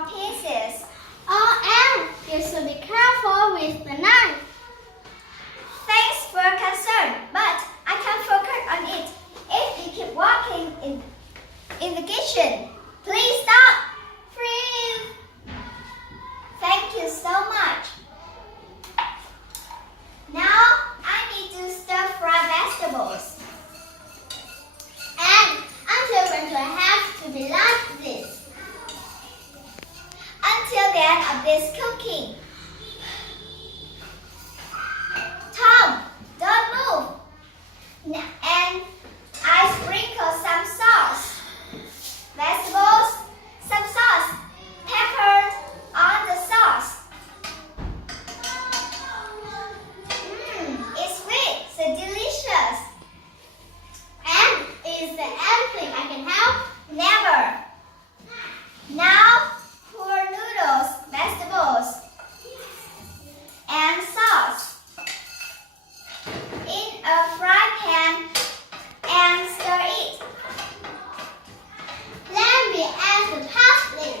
small pieces. Oh, and you should be careful with the knife. Thanks for concern, but I can focus on it. If you keep walking in the kitchen, please stop. Freeze! Thank you so much. Now I need to stir fry vegetables. And until when do I have to be like this? Until the end of this cooking. Tom, don't move. And I sprinkle some sauce. Vegetables, some sauce, pepper on the sauce. It's sweet, so delicious. And is there anything I can help? Never. Now pour noodles, vegetables, and sauce in a fry pan and stir it. Then we add the parsley.